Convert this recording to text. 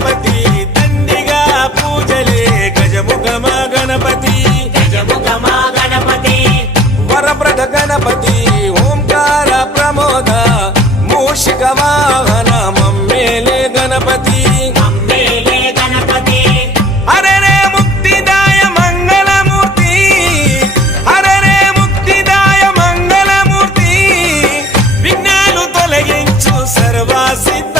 గణపతి దండిగా పూజలే గజముఖమ గణపతి వరప్రద గణపతి ఓంకార ప్రమోద మూషిక వాహన మమ్మేలే గణపతి హరే రే ముక్తిదాయ మంగళమూర్తి హరే రే ముక్తిదాయ మంగళమూర్తి విఘ్నాలు తొలగించు సర్వసిద్ధ